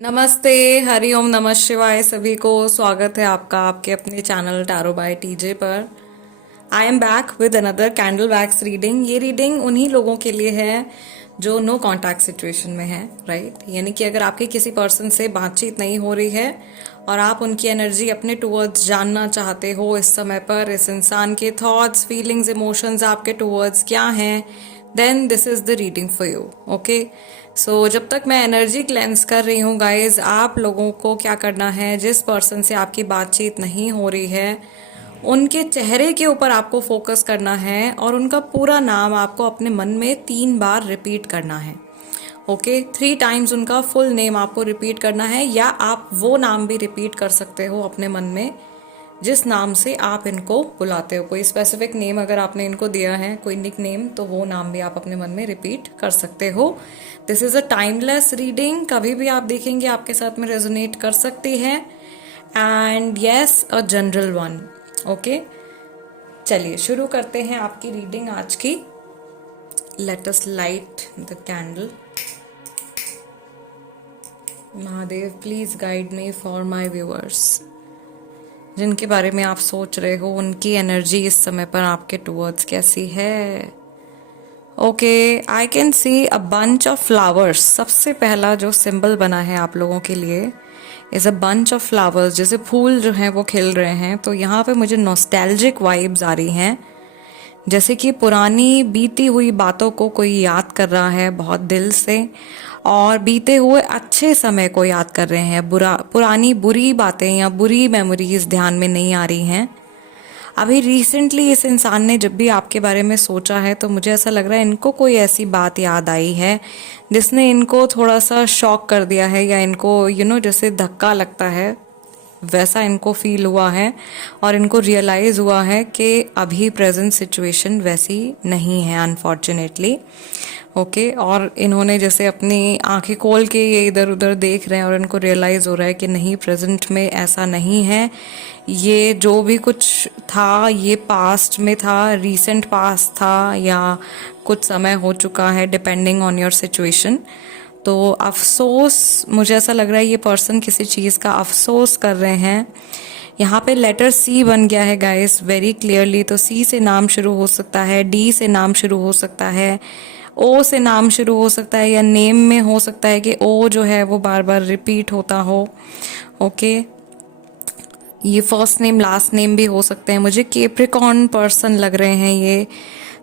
नमस्ते, हरिओम, नमः शिवाय। सभी को स्वागत है आपका आपके अपने चैनल टैरो बाय टीजे पर। I am back with another candle wax reading. ये रीडिंग उन्हीं लोगों के लिए है जो नो कांटेक्ट सिचुएशन में है, राइट। यानी कि अगर आपकी किसी पर्सन से बातचीत नहीं हो रही है और आप उनकी एनर्जी अपने टूवर्ड्स जानना चाहते हो इस समय पर, इस इंसान के थॉट्स, फीलिंग्स, इमोशंस आपके टूवर्ड्स क्या हैं, then this is the reading for you. Okay, so जब तक मैं एनर्जी क्लेंस कर रही हूँ गाइज, आप लोगों को क्या करना है, जिस पर्सन से आपकी बातचीत नहीं हो रही है उनके चेहरे के ऊपर आपको फोकस करना है और उनका पूरा नाम आपको अपने मन में 3 बार रिपीट करना है। ओके, 3 टाइम्स उनका फुल नेम आपको रिपीट करना है, या आप वो नाम भी रिपीट कर सकते हो अपने मन में जिस नाम से आप इनको बुलाते हो। कोई स्पेसिफिक नेम अगर आपने इनको दिया है, कोई निक नेम, तो वो नाम भी आप अपने मन में रिपीट कर सकते हो। This is a timeless reading, कभी भी आप देखेंगे आपके साथ में रेजोनेट कर सकती है। And yes, a general one. Okay, चलिए शुरू करते हैं आपकी रीडिंग आज की। Let us light the candle. Mahadev, please guide me for my viewers. जिनके बारे में आप सोच रहे हो उनकी एनर्जी इस समय पर आपके टूवर्ड्स कैसी है। Okay, I can see a bunch of flowers. सबसे पहला जो सिंबल बना है आप लोगों के लिए is a bunch of flowers, जैसे फूल जो हैं वो खिल रहे हैं। तो यहाँ पे मुझे नॉस्टैल्जिक वाइब्स आ रही हैं, जैसे कि पुरानी बीती हुई बातों को कोई याद कर रहा है बहुत दिल से, और बीते हुए अच्छे समय को याद कर रहे हैं। पुरानी बुरी बातें या बुरी मेमोरीज ध्यान में नहीं आ रही हैं। अभी रिसेंटली इस इंसान ने जब भी आपके बारे में सोचा है तो मुझे ऐसा लग रहा है इनको कोई ऐसी बात याद आई है जिसने इनको थोड़ा सा शॉक कर दिया है, या इनको जैसे धक्का लगता है वैसा इनको फील हुआ है, और इनको रियलाइज हुआ है कि अभी प्रेजेंट सिचुएशन वैसी नहीं है अनफॉर्चुनेटली। ओके, और इन्होंने जैसे अपनी आंखें खोल के ये इधर उधर देख रहे हैं और इनको रियलाइज हो रहा है कि नहीं, प्रेजेंट में ऐसा नहीं है। ये जो भी कुछ था ये पास्ट में था, रीसेंट पास्ट था, या कुछ समय हो चुका है, डिपेंडिंग ऑन योर सिचुएशन। तो अफसोस, मुझे ऐसा लग रहा है ये पर्सन किसी चीज़ का अफसोस कर रहे हैं। यहाँ पे लेटर सी बन गया है गाइस वेरी क्लियरली। तो सी से नाम शुरू हो सकता है, डी से नाम शुरू हो सकता है, ओ से नाम शुरू हो सकता है, या नेम में हो सकता है कि ओ जो है वो बार बार रिपीट होता हो। ओके, ये फर्स्ट नेम लास्ट नेम भी हो सकते हैं। मुझे केप्रिकॉर्न पर्सन लग रहे हैं ये।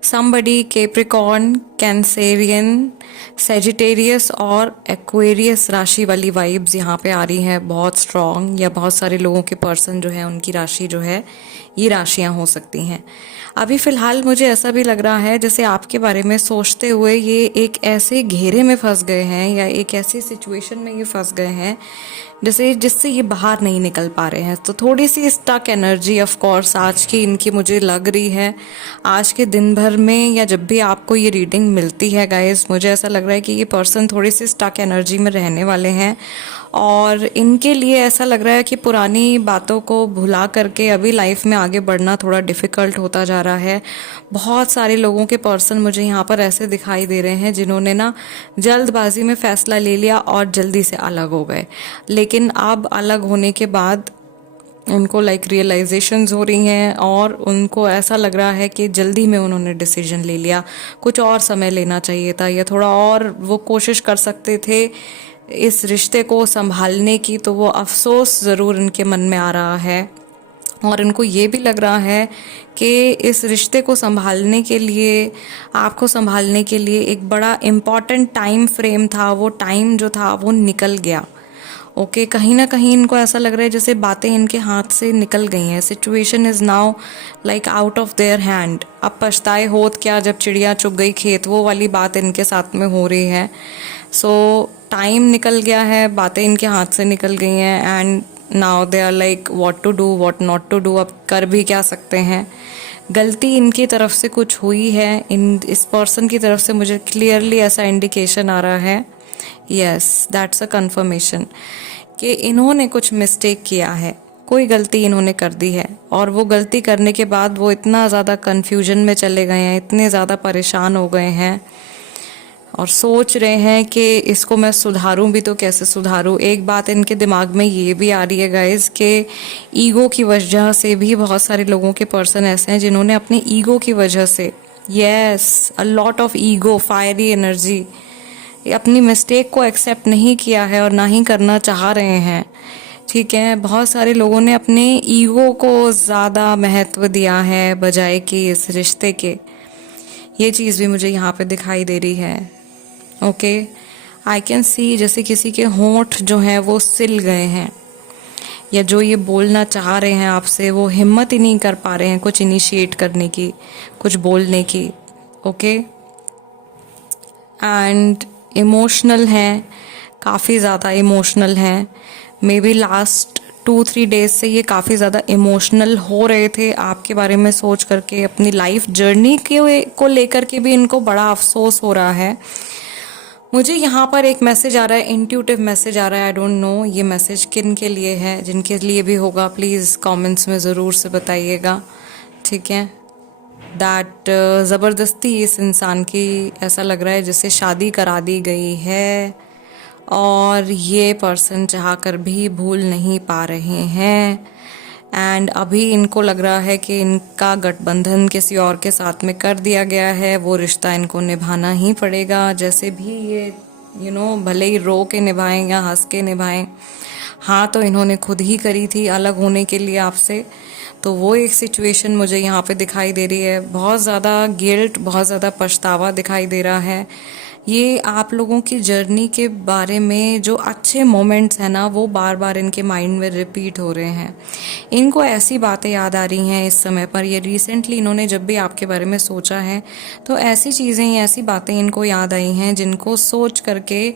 समबडी केप्रिकॉर्न, कैंसेरियन, सेजिटेरियस और एक्वेरियस राशि वाली वाइब्स यहाँ पे आ रही हैं बहुत स्ट्रॉन्ग, या बहुत सारे लोगों के पर्सन जो है उनकी राशि जो है ये राशियाँ हो सकती हैं। अभी फ़िलहाल मुझे ऐसा भी लग रहा है जैसे आपके बारे में सोचते हुए ये एक ऐसे घेरे में फंस गए हैं, या एक ऐसी सिचुएशन में ये फंस गए हैं जैसे जिससे ये बाहर नहीं निकल पा रहे हैं। तो थोड़ी सी स्टक एनर्जी ऑफ कोर्स आज की इनकी मुझे लग रही है। आज के दिन भर में या जब भी आपको ये रीडिंग मिलती है गाइस, मुझे ऐसा लग रहा है कि ये पर्सन थोड़ी सी स्टक एनर्जी में रहने वाले हैं, और इनके लिए ऐसा लग रहा है कि पुरानी बातों को भुला करके अभी लाइफ में आगे बढ़ना थोड़ा डिफ़िकल्ट होता जा रहा है। बहुत सारे लोगों के पर्सन मुझे यहाँ पर ऐसे दिखाई दे रहे हैं जिन्होंने ना जल्दबाजी में फ़ैसला ले लिया और जल्दी से अलग हो गए, लेकिन अब अलग होने के बाद उनको रियलाइजेशंस हो रही हैं, और उनको ऐसा लग रहा है कि जल्दी में उन्होंने डिसीजन ले लिया, कुछ और समय लेना चाहिए था, या थोड़ा और वो कोशिश कर सकते थे इस रिश्ते को संभालने की। तो वो अफसोस ज़रूर इनके मन में आ रहा है, और इनको ये भी लग रहा है कि इस रिश्ते को संभालने के लिए, आपको संभालने के लिए एक बड़ा इम्पॉर्टेंट टाइम फ्रेम था, वो टाइम जो था वो निकल गया। ओके, कहीं ना कहीं इनको ऐसा लग रहा है जैसे बातें इनके हाथ से निकल गई हैं। Situation is now like out of their hand. अब पछताए होत क्या जब चिड़िया चुग गई खेत, वो वाली बात इनके साथ में हो रही है। सो टाइम निकल गया है, बातें इनके हाथ से निकल गई हैं, and now they are like what to do what not to do. अब कर भी क्या सकते हैं। गलती इनकी तरफ से कुछ हुई है, इस पर्सन की तरफ से मुझे क्लियरली ऐसा इंडिकेशन आ रहा है। यस, दैट्स अ कंफर्मेशन कि इन्होंने कुछ मिस्टेक किया है, कोई गलती इन्होंने कर दी है, और वो गलती करने के बाद वो इतना ज़्यादा कन्फ्यूजन में चले गए हैं, इतने ज़्यादा परेशान हो गए हैं। और सोच रहे हैं कि इसको मैं सुधारूं भी तो कैसे सुधारूं। एक बात इनके दिमाग में ये भी आ रही है गाइस कि ईगो की वजह से भी बहुत सारे लोगों के पर्सन ऐसे हैं जिन्होंने अपनी ईगो की वजह से, yes, a lot of ego, fiery energy, अपनी मिस्टेक को एक्सेप्ट नहीं किया है और ना ही करना चाह रहे हैं। ठीक है, बहुत सारे लोगों ने अपने ईगो को ज़्यादा महत्व दिया है बजाय कि इस रिश्ते के। ये चीज़ भी मुझे यहाँ पे दिखाई दे रही है। ओके, आई कैन सी जैसे किसी के होंठ जो हैं वो सिल गए हैं, या जो ये बोलना चाह रहे हैं आपसे वो हिम्मत ही नहीं कर पा रहे हैं कुछ इनिशिएट करने की, कुछ बोलने की। ओके, एंड इमोशनल हैं, काफ़ी ज़्यादा इमोशनल हैं। मे बी लास्ट 2-3 डेज से ये काफ़ी ज़्यादा इमोशनल हो रहे थे आपके बारे में सोच करके। अपनी लाइफ जर्नी के को लेकर के भी इनको बड़ा अफसोस हो रहा है। मुझे यहाँ पर एक मैसेज आ रहा है, इंट्यूटिव मैसेज आ रहा है। आई डोंट नो ये मैसेज किन के लिए है, जिनके लिए भी होगा प्लीज़ कमेंट्स में ज़रूर से बताइएगा। ठीक है, दैट ज़बरदस्ती इस इंसान की ऐसा लग रहा है जैसे शादी करा दी गई है और ये पर्सन चाह कर भी भूल नहीं पा रहे हैं। एंड अभी इनको लग रहा है कि इनका गठबंधन किसी और के साथ में कर दिया गया है, वो रिश्ता इनको निभाना ही पड़ेगा जैसे भी ये भले ही रो के निभाएं या हंस के निभाएं। हाँ, तो इन्होंने खुद ही करी थी अलग होने के लिए आपसे, तो वो एक सिचुएशन मुझे यहाँ पे दिखाई दे रही है। बहुत ज़्यादा गिल्ट, बहुत ज़्यादा पछतावा दिखाई दे रहा है। ये आप लोगों की जर्नी के बारे में जो अच्छे मोमेंट्स हैं ना, वो बार बार इनके माइंड में रिपीट हो रहे हैं। इनको ऐसी बातें याद आ रही हैं इस समय पर, ये रिसेंटली इन्होंने जब भी आपके बारे में सोचा है तो ऐसी चीज़ें, ऐसी बातें इनको याद आई हैं जिनको सोच करके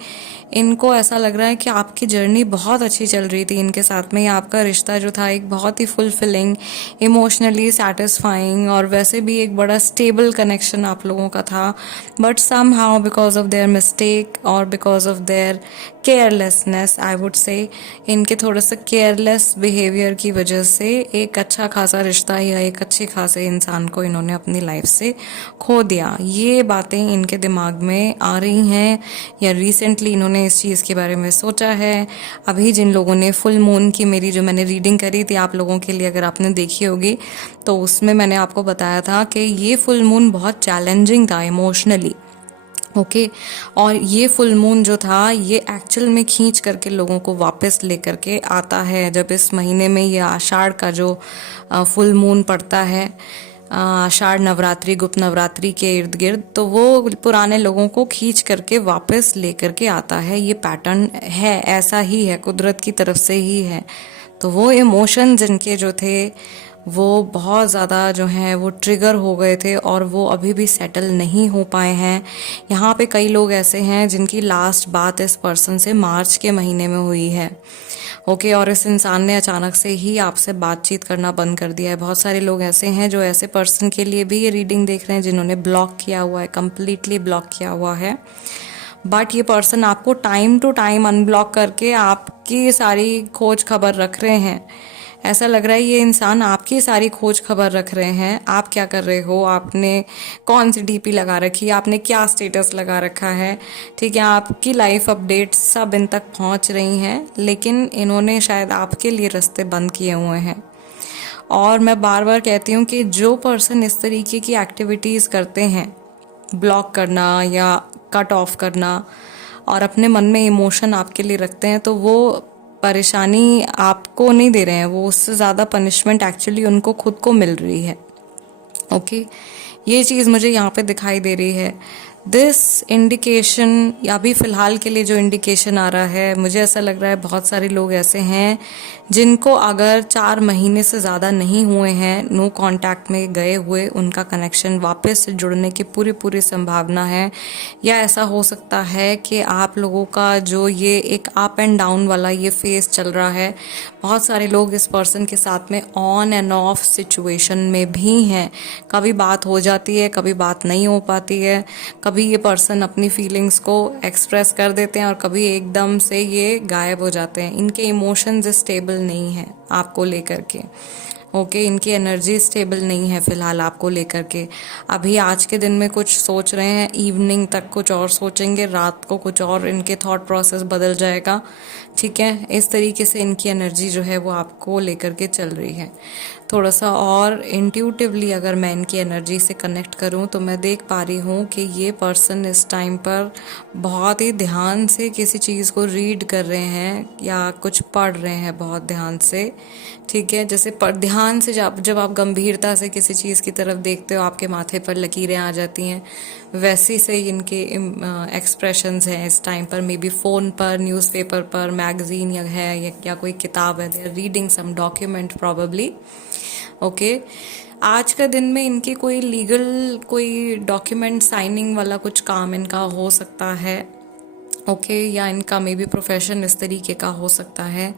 इनको ऐसा लग रहा है कि आपकी जर्नी बहुत अच्छी चल रही थी इनके साथ में। आपका रिश्ता जो था एक बहुत ही फुलफिलिंग, इमोशनली सेटिस्फाइंग और वैसे भी एक बड़ा स्टेबल कनेक्शन आप लोगों का था। But somehow because of their mistake और because of their carelessness, I would say, इनके थोड़ा सा केयरलेस बिहेवियर की वजह से एक अच्छा खासा रिश्ता या एक अच्छे खासे इंसान को इन्होंने अपनी लाइफ से खो दिया। ये बातें इनके दिमाग में आ रही हैं या रिसेंटली इन्होंने इस चीज़ के बारे में सोचा है। अभी जिन लोगों ने फुल मून की मेरी जो मैंने रीडिंग करी थी आप लोगों के लिए, अगर आपने देखी होगी तो उसमें मैंने आपको बताया था कि ये फुल मून बहुत चैलेंजिंग था इमोशनली। ओके, और ये फुल मून जो था ये एक्चुअल में खींच करके लोगों को वापस लेकर के आता है। जब इस महीने में ये आषाढ़ का जो फुल मून पड़ता है, आषाढ़ नवरात्रि, गुप्त नवरात्रि के इर्द गिर्द, तो वो पुराने लोगों को खींच करके वापस लेकर के आता है। ये पैटर्न है, ऐसा ही है, कुदरत की तरफ से ही है। तो वो इमोशंस इनके जो थे वो बहुत ज़्यादा जो हैं वो ट्रिगर हो गए थे और वो अभी भी सेटल नहीं हो पाए हैं। यहाँ पे कई लोग ऐसे हैं जिनकी लास्ट बात इस पर्सन से मार्च के महीने में हुई है। ओके, और इस इंसान ने अचानक से ही आपसे बातचीत करना बंद कर दिया है। बहुत सारे लोग ऐसे हैं जो ऐसे पर्सन के लिए भी ये रीडिंग देख रहे हैं जिन्होंने ब्लॉक किया हुआ है, कम्प्लीटली ब्लॉक किया हुआ है। बट ये पर्सन आपको टाइम टू टाइम अनब्लॉक करके आपकी सारी खोज खबर रख रहे हैं। ऐसा लग रहा है ये इंसान आपकी सारी खोज खबर रख रहे हैं। आप क्या कर रहे हो, आपने कौन सी डीपी लगा रखी है, आपने क्या स्टेटस लगा रखा है, ठीक है, आपकी लाइफ अपडेट्स सब इन तक पहुंच रही हैं, लेकिन इन्होंने शायद आपके लिए रास्ते बंद किए हुए हैं। और मैं बार बार कहती हूँ कि जो पर्सन इस तरीके की एक्टिविटीज़ करते हैं, ब्लॉक करना या कट ऑफ करना, और अपने मन में इमोशन आपके लिए रखते हैं, तो वो परेशानी आपको नहीं दे रहे हैं, वो उससे ज़्यादा पनिशमेंट एक्चुअली उनको खुद को मिल रही है। ओके, ये चीज़ मुझे यहाँ पे दिखाई दे रही है। दिस इंडिकेशन, या भी फ़िलहाल के लिए जो इंडिकेशन आ रहा है, मुझे ऐसा लग रहा है बहुत सारे लोग ऐसे हैं जिनको अगर 4 महीने से ज़्यादा नहीं हुए हैं नो कांटेक्ट में गए हुए, उनका कनेक्शन वापस से जुड़ने की पूरी पूरी संभावना है। या ऐसा हो सकता है कि आप लोगों का जो ये एक अप एंड डाउन वाला ये फेस चल रहा है, बहुत सारे लोग इस पर्सन के साथ में ऑन एंड ऑफ सिचुएशन में भी हैं। कभी बात हो जाती है, कभी बात नहीं हो पाती है, कभी ये पर्सन अपनी फीलिंग्स को एक्सप्रेस कर देते हैं और कभी एकदम से ये गायब हो जाते हैं। इनके इमोशंस स्टेबल नहीं है आपको लेकर के। ओके, इनकी एनर्जी स्टेबल नहीं है फिलहाल आपको लेकर के। अभी आज के दिन में कुछ सोच रहे हैं, इवनिंग तक कुछ और सोचेंगे, रात को कुछ और, इनके थॉट प्रोसेस बदल जाएगा। ठीक है, इस तरीके से इनकी एनर्जी जो है वो आपको लेकर के चल रही है। थोड़ा सा और इंट्यूटिवली अगर मैं इनकी एनर्जी से कनेक्ट करूं तो मैं देख पा रही हूं कि ये पर्सन इस टाइम पर बहुत ही ध्यान से किसी चीज़ को रीड कर रहे हैं या कुछ पढ़ रहे हैं बहुत ध्यान से। ठीक है, जैसे ध्यान से जब आप गंभीरता से किसी चीज़ की तरफ देखते हो आपके माथे पर लकीरें आ जाती हैं, वैसी से इनके एक्सप्रेशंस हैं इस टाइम पर। मे बी फ़ोन पर, न्यूज़पेपर पर, मैगजीन या कोई किताब है, they are reading some document probably. Okay, आज का दिन में इनकी कोई लीगल कोई डॉक्यूमेंट साइनिंग वाला कुछ काम इनका हो सकता है। ओके, या इनका मे बी प्रोफेशन इस तरीके का हो सकता है।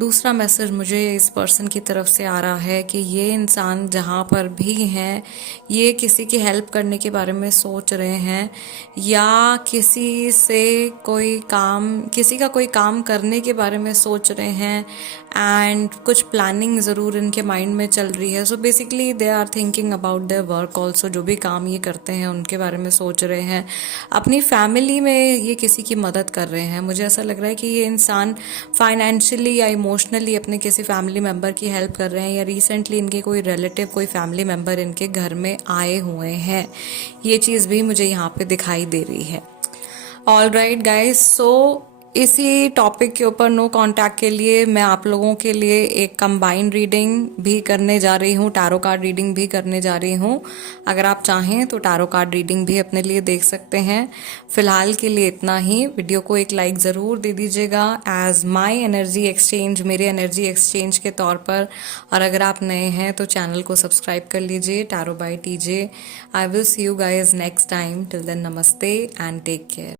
दूसरा मैसेज मुझे इस पर्सन की तरफ से आ रहा है कि ये इंसान जहाँ पर भी हैं, ये किसी की हेल्प करने के बारे में सोच रहे हैं या किसी का कोई काम करने के बारे में सोच रहे हैं, एंड कुछ प्लानिंग ज़रूर इनके माइंड में चल रही है। So basically they are thinking about their work also, जो भी काम ये करते हैं उनके बारे में सोच रहे हैं। अपनी फैमिली में ये किसी की मदद कर रहे हैं। मुझे ऐसा लग रहा है कि ये इंसान फाइनेंशियली या इमोशनली अपने किसी फैमिली मेम्बर की हेल्प कर रहे हैं, या रिसेंटली इनके कोई रिलेटिव, कोई फैमिली मेम्बर इनके घर में आए हुए हैं। ये चीज़ भी मुझे यहाँ पे दिखाई दे रही है। ऑल राइट गाइज, सो इसी टॉपिक के ऊपर नो कांटेक्ट के लिए मैं आप लोगों के लिए एक कंबाइंड रीडिंग भी करने जा रही हूँ, टैरो कार्ड रीडिंग भी करने जा रही हूँ। अगर आप चाहें तो टैरो कार्ड रीडिंग भी अपने लिए देख सकते हैं। फिलहाल के लिए इतना ही। वीडियो को एक लाइक ज़रूर दे दीजिएगा एज माई एनर्जी एक्सचेंज, मेरे एनर्जी एक्सचेंज के तौर पर। और अगर आप नए हैं तो चैनल को सब्सक्राइब कर लीजिए, tarot by TJ. I will see you guys next time. Till then नमस्ते एंड टेक केयर।